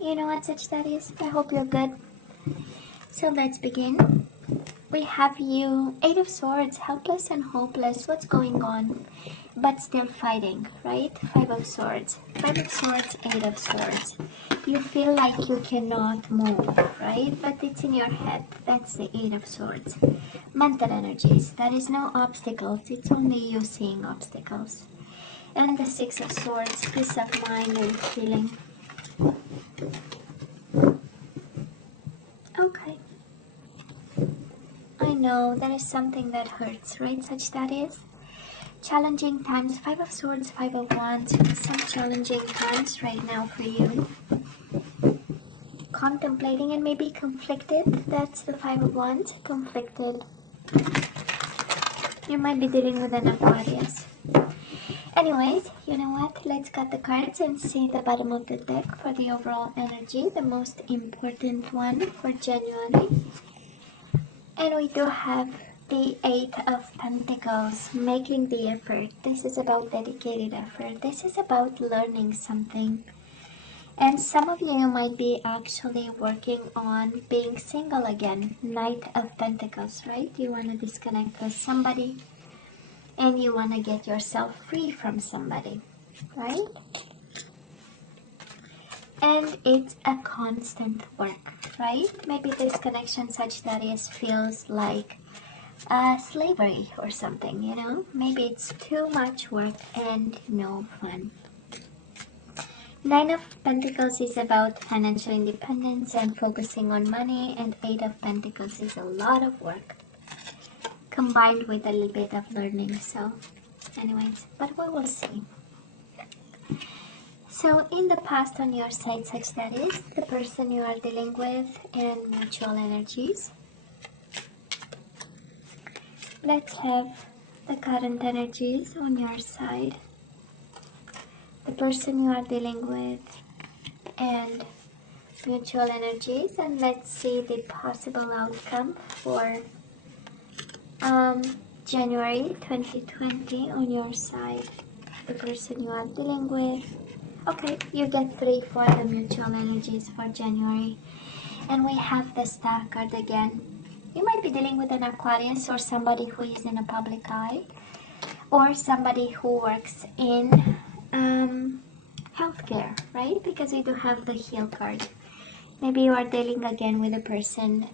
You know what, Sagittarius? I hope you're good. So let's begin. We have you, Eight of Swords, helpless and hopeless. What's going on? But still fighting, right? Five of Swords. Five of Swords, Eight of Swords. You feel like you cannot move, right? But it's in your head. That's the Eight of Swords. Mental energies. There is no obstacles. It's only you seeing obstacles. And the Six of Swords, peace of mind and feeling. Okay. I know there is something that hurts, right, Sagittarius? Challenging times. Five of Swords, Five of Wands. Some challenging times right now for you. Contemplating and maybe conflicted. That's the Five of Wands. Conflicted. You might be dealing with an Aquarius. Anyways, you know what? Let's cut the cards and see the bottom of the deck for the overall energy. The most important one for January. And we do have the Eight of Pentacles, making the effort. This is about dedicated effort. This is about learning something. And some of you might be actually working on being single again. Knight of Pentacles, right? You want to disconnect with somebody and you want to get yourself free from somebody, right? And it's a constant work, right? Maybe this connection, Sagittarius, feels like slavery or something, you know? Maybe it's too much work and no fun. Nine of Pentacles is about financial independence and focusing on money, and Eight of Pentacles is a lot of work combined with a little bit of learning. So anyways, but we will see. So in the past on your side, Sagittarius, the person you are dealing with and mutual energies. Let's have the current energies on your side. The person you are dealing with and mutual energies, and let's see the possible outcome for January 2020 on your side. The person you are dealing with. Okay, you get 3 for the mutual energies for January. And we have the Star card again. You might be dealing with an Aquarius or somebody who is in a public eye, or somebody who works in healthcare, right? Because we do have the Heal card. Maybe you are dealing again with a person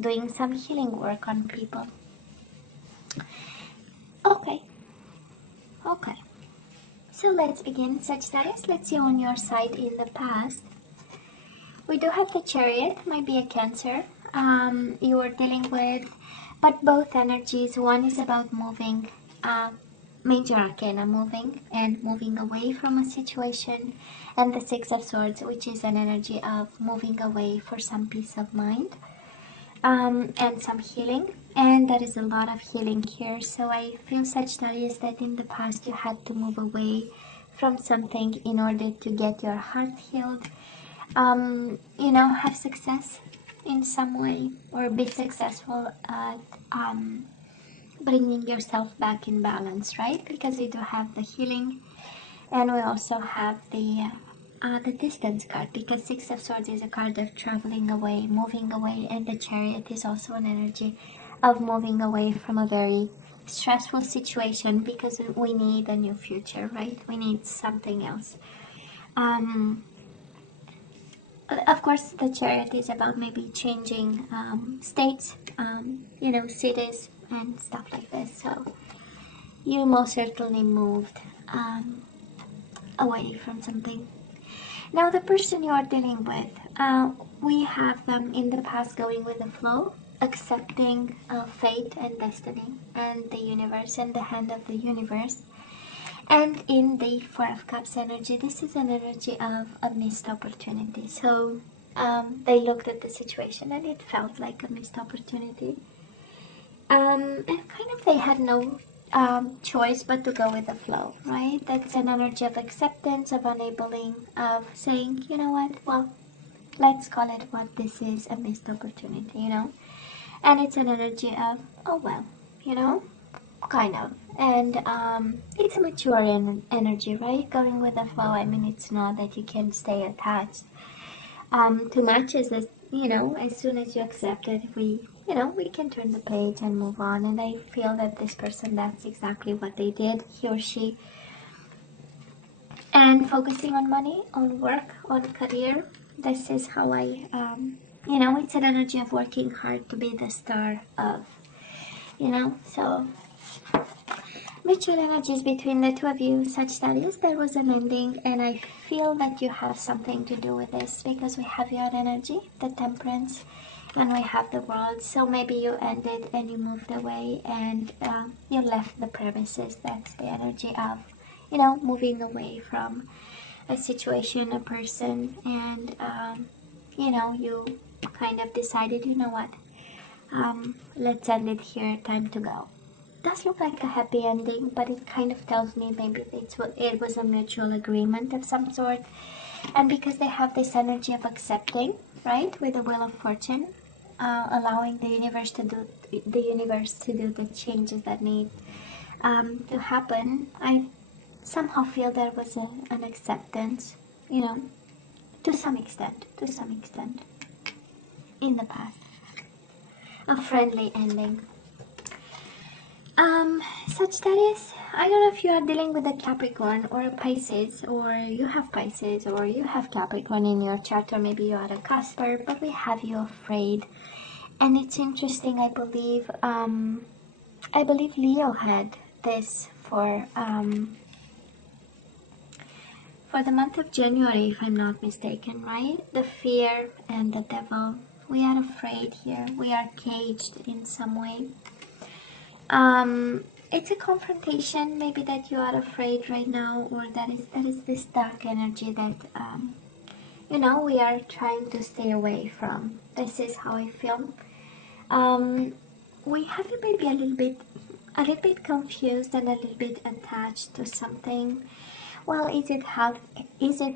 doing some healing work on people. Okay. So let's begin, Sagittarius. Let's see on your side in the past. We do have the Chariot, might be a Cancer you are dealing with, but both energies. One is about moving, major arcana, moving away from a situation, and the Six of Swords, which is an energy of moving away for some peace of mind and some healing. And there is a lot of healing here. So I feel, Sagittarius, that in the past you had to move away from something in order to get your heart healed. You know, have success in some way, or be successful at bringing yourself back in balance, right? Because we do have the healing, and we also have the distance card, because Six of Swords is a card of traveling away, moving away, and the Chariot is also an energy of moving away from a very stressful situation, because we need a new future, right? We need something else. Of course, the Chariot is about maybe changing states, you know, cities and stuff like this. So you most certainly moved away from something. Now, the person you are dealing with, we have them in the past going with the flow, accepting fate and destiny and the universe and the hand of the universe. And in the Four of Cups energy, this is an energy of a missed opportunity. So they looked at the situation and it felt like a missed opportunity. And kind of they had no choice but to go with the flow, right? That's an energy of acceptance, of enabling, of saying, you know what, well, let's call it what this is, a missed opportunity, you know? And it's an energy of, oh well, you know, kind of. And it's a mature energy, right? Going with the flow. I mean, it's not that you can stay attached. too much is that, you know, as soon as you accept it, we can turn the page and move on. And I feel that this person, that's exactly what they did, he or she. And focusing on money, on work, on career, this is how I, it's an energy of working hard to be the star of, so mutual energies between the two of you, Sagittarius. There was an ending, and I feel that you have something to do with this, because we have your energy, the Temperance, and we have the World. So maybe you ended and you moved away, and you left the premises. That's the energy of, moving away from a situation, a person, and you kind of decided, you know what, let's end it here, time to go. Does look like a happy ending, but it kind of tells me maybe it was a mutual agreement of some sort. And because they have this energy of accepting, right, with the Wheel of Fortune, allowing the universe to do the changes that need to happen, I somehow feel there was an acceptance, to some extent, in the past, a friendly ending. Sagittarius, I don't know if you are dealing with a Capricorn or a Pisces, or you have Pisces, or you have Capricorn in your chart, or maybe you are a Casper, but we have you afraid. And it's interesting, I believe Leo had this for the month of January, if I'm not mistaken, right? The fear and the devil. We are afraid here. We are caged in some way. It's a confrontation, maybe, that you are afraid right now, or that is this dark energy that we are trying to stay away from. This is how I feel. We have you maybe a little bit confused and a little bit attached to something. Well, is it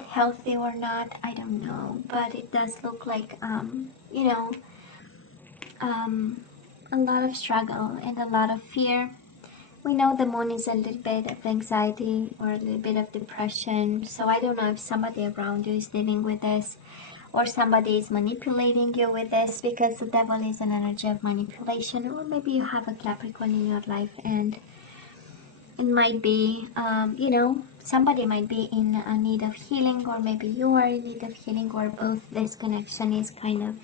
healthy or not? I don't know, but it does look like a lot of struggle and a lot of fear. We know the moon is a little bit of anxiety or a little bit of depression. So I don't know if somebody around you is dealing with this, or somebody is manipulating you with this, because the devil is an energy of manipulation. Or maybe you have a Capricorn in your life, and it might be, somebody might be in a need of healing, or maybe you are in need of healing, or both. This connection is kind of,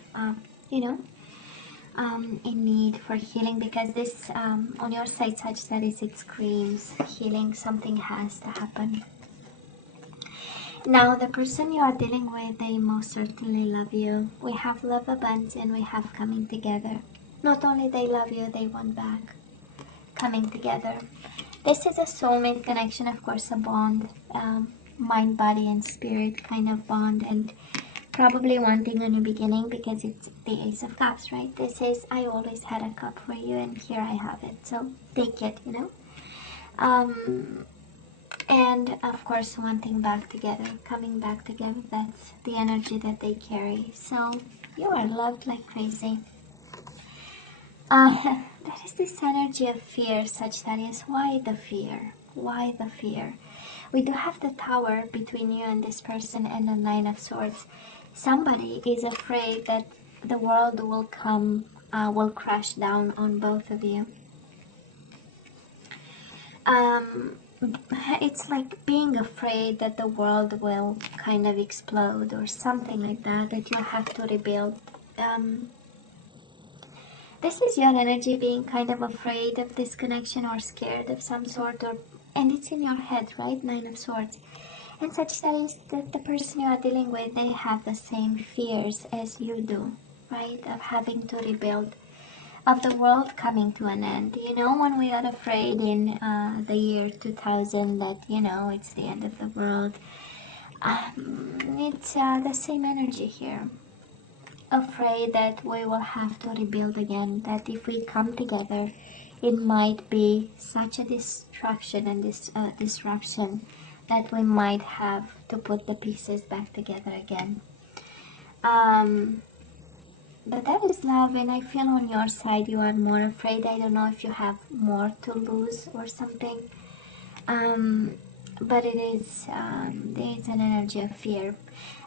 in need for healing, because this, on your side, Sagittarius, it screams healing. Something has to happen. Now, the person you are dealing with, they most certainly love you. We have love abundance, and we have coming together. Not only they love you, they want back. Coming together. This is a soulmate connection, of course, a bond, mind, body, and spirit kind of bond, and probably wanting a new beginning, because it's the Ace of Cups, right? This is, I always had a cup for you, and here I have it, so take it, and of course, wanting back together, coming back together. That's the energy that they carry. So you are loved like crazy. There is this energy of fear, Sagittarius. Why the fear? Why the fear? We do have the Tower between you and this person, and the Nine of Swords. Somebody is afraid that the world will crash down on both of you. It's like being afraid that the world will kind of explode, or something like that you have to rebuild. This is your energy being kind of afraid of this connection, or scared of some sort, and it's in your head, right? Nine of Swords. And Sagittarius, the person you are dealing with, they have the same fears as you do, right? Of having to rebuild, of the world coming to an end. When we are afraid in the year 2000 that, it's the end of the world, it's the same energy here. Afraid that we will have to rebuild again, that if we come together, it might be such a destruction and disruption that we might have to put the pieces back together again. But that is love, and I feel on your side you are more afraid. I don't know if you have more to lose or something, but there is an energy of fear.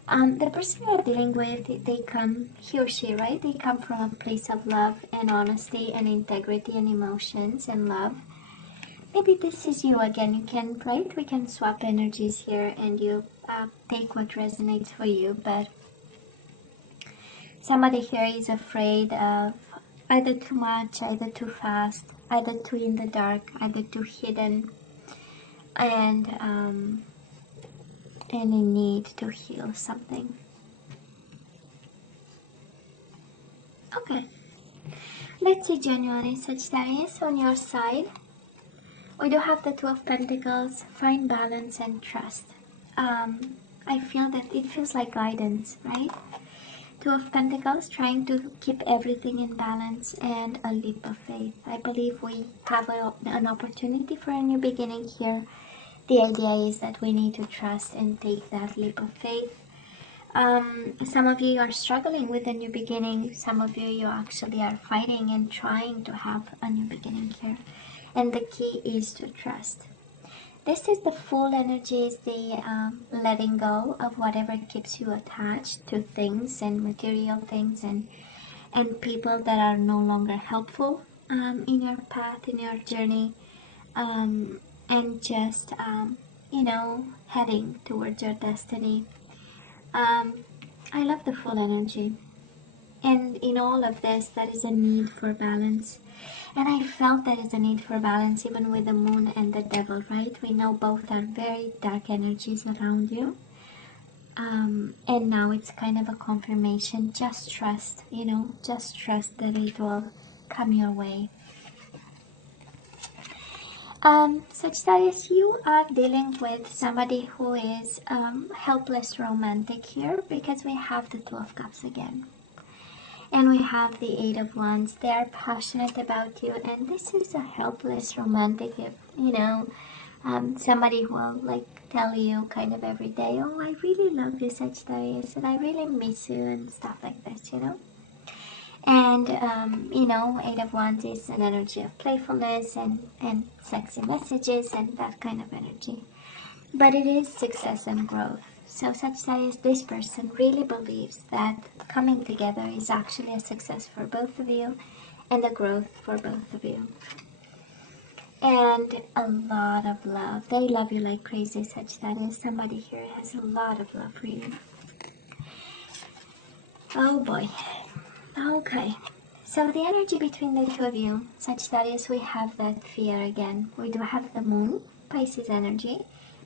The person you're dealing with, they come, he or she, right? They come from a place of love and honesty and integrity and emotions and love. Maybe this is you again. You can, right? We can swap energies here and you take what resonates for you. But somebody here is afraid of either too much, either too fast, either too in the dark, either too hidden, and any need to heal something. Okay, let's see genuinely, Sagittarius, on your side. We do have the Two of Pentacles, find balance and trust. I feel that it feels like guidance, right? Two of Pentacles, trying to keep everything in balance, and a leap of faith. I believe we have an opportunity for a new beginning here. The idea is that we need to trust and take that leap of faith. Some of you are struggling with a new beginning. Some of you actually are fighting and trying to have a new beginning here. And the key is to trust. This is the full energy, is the letting go of whatever keeps you attached to things and material things and people that are no longer helpful in your path, in your journey, and just, heading towards your destiny. I love the full energy. And in all of this, there is a need for balance. And I felt there is a need for balance even with the moon and the devil, right? We know both are very dark energies around you. And now it's kind of a confirmation. Just trust, just trust that it will come your way. Sagittarius, you are dealing with somebody who is helpless romantic here, because we have the Two of Cups again. And we have the Eight of Wands. They are passionate about you, and this is a helpless romantic, somebody who will tell you kind of every day, oh, I really love you, Sagittarius, and I really miss you, and stuff like this, And, Eight of Wands is an energy of playfulness and sexy messages and that kind of energy. But it is success and growth. So Sagittarius, this person really believes that coming together is actually a success for both of you and a growth for both of you. And a lot of love. They love you like crazy, Sagittarius. Somebody here has a lot of love for you. Oh boy. Okay. So the energy between the two of you, Sagittarius, we have that fear again. We do have the moon, Pisces energy.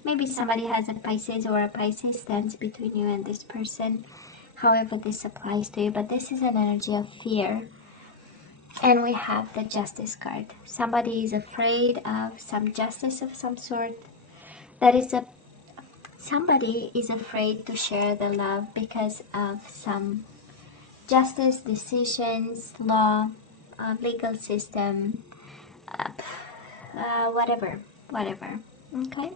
Maybe somebody has a Pisces, or a Pisces stands between you and this person. However this applies to you, but this is an energy of fear. And we have the Justice card. Somebody is afraid of some justice of some sort. Somebody is afraid to share the love because of some justice, decisions, law, legal system, whatever, okay?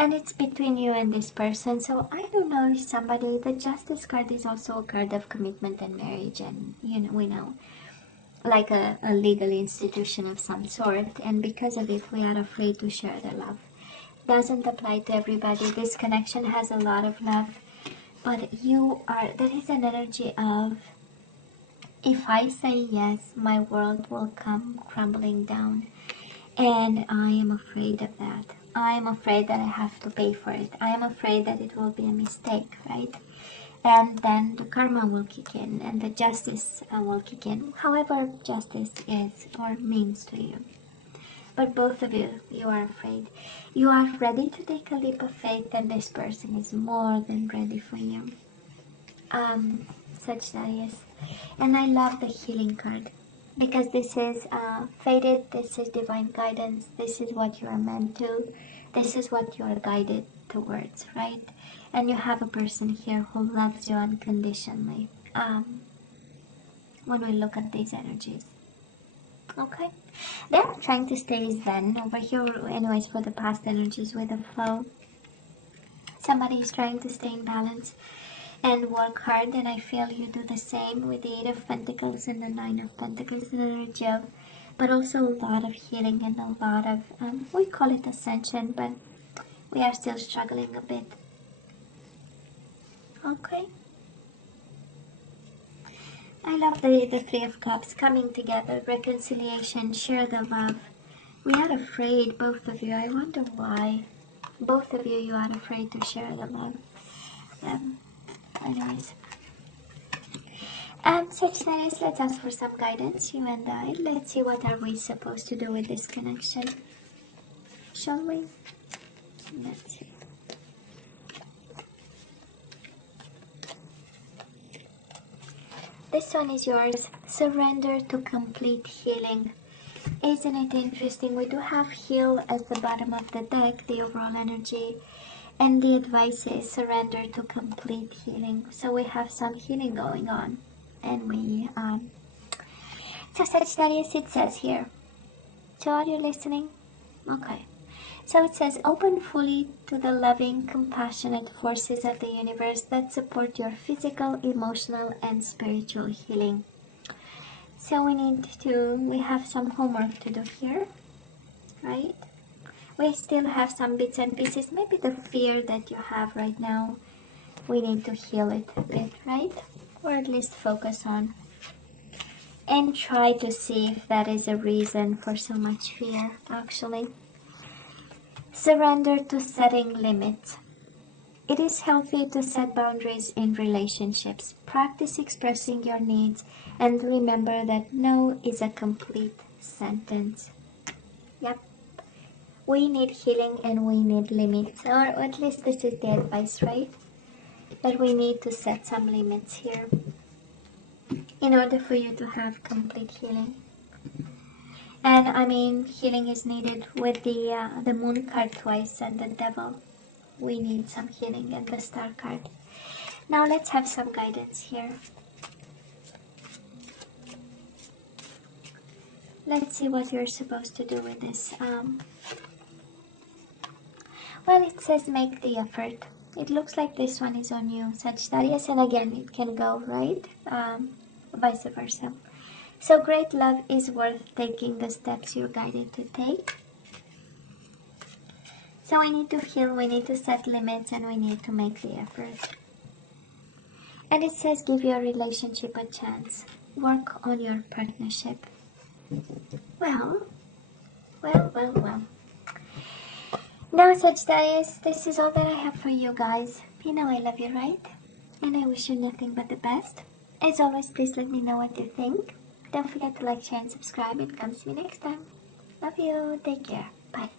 And it's between you and this person. So I don't know if somebody, the Justice card is also a card of commitment and marriage, and we know, like a legal institution of some sort, and because of it we are afraid to share the love. Doesn't apply to everybody. This connection has a lot of love, but there is an energy of, if I say yes, my world will come crumbling down, and I am afraid of that. I am afraid that I have to pay for it. I am afraid that it will be a mistake, right? And then the karma will kick in, and the justice will kick in, however justice is or means to you. But both of you are afraid. You are ready to take a leap of faith, and this person is more than ready for you. Sagittarius. And I love the healing card, because this is fated, this is divine guidance, this is what you are meant to, this is what you are guided towards, right? And you have a person here who loves you unconditionally when we look at these energies. Okay, they're trying to stay zen over here anyways for the past energies with the flow. Somebody is trying to stay in balance and work hard, and I feel you do the same with the Eight of Pentacles and the Nine of Pentacles and energy of, but also a lot of healing and a lot of, we call it ascension, but we are still struggling a bit. Okay. I love the Three of Cups coming together, reconciliation, share the love. We are afraid, both of you. I wonder why. Both of you are afraid to share the love. Anyways. Sagittarius, let's ask for some guidance, you and I. Let's see what are we supposed to do with this connection. Shall we? Let's see. This one is yours. Surrender to complete healing. Isn't it interesting? We do have heal at the bottom of the deck, the overall energy. And the advice is surrender to complete healing. So we have some healing going on. And we, so Sagittarius, it says here. So are you listening? Okay. So it says, open fully to the loving, compassionate forces of the universe that support your physical, emotional, and spiritual healing. So we have some homework to do here, right? We still have some bits and pieces. Maybe the fear that you have right now, we need to heal it a bit, right? Or at least focus on. And try to see if that is a reason for so much fear, actually. Surrender to setting limits. It is healthy to set boundaries in relationships. Practice expressing your needs and remember that no is a complete sentence. Yep. We need healing and we need limits. Or at least this is the advice, right? That we need to set some limits here in order for you to have complete healing. And I mean, healing is needed with the moon card twice and the devil. We need some healing and the star card. Now let's have some guidance here. Let's see what you're supposed to do with this. Well, it says make the effort. It looks like this one is on you, Sagittarius, and again, it can go, right? Vice versa. So great love is worth taking the steps you're guided to take. So we need to heal, we need to set limits, and we need to make the effort. And it says give your relationship a chance. Work on your partnership. Well. Now, Sagittarius, this is all that I have for you guys. You know I love you, right? And I wish you nothing but the best. As always, please let me know what you think. Don't forget to like, share, and subscribe, and come see me next time. Love you. Take care. Bye.